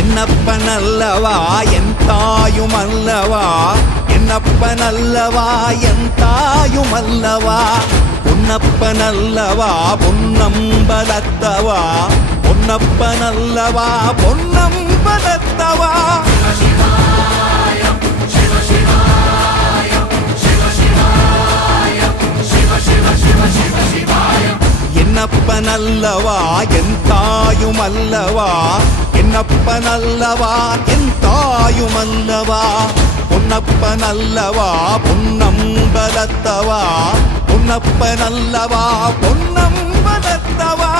என்னப்பனல்லவா என் தாயுமல்லவா, என்னப்பனல்லவா என் தாயுமல்லவா, பொன்னப்பனல்லவா பொன்னம்பலத்தவா, பொன்னப்பனல்லவா பொன்னம்பலத்தவா. என்னப்பனல்லவா என் தாயுமல்லவா, என்னப்பனல்லவா என் தாயுமல்லவா, பொன்னப்பனல்லவா பொன்னம்பலத்தவா, பொன்னப்பனல்லவா பொன்னம்பலத்தவா.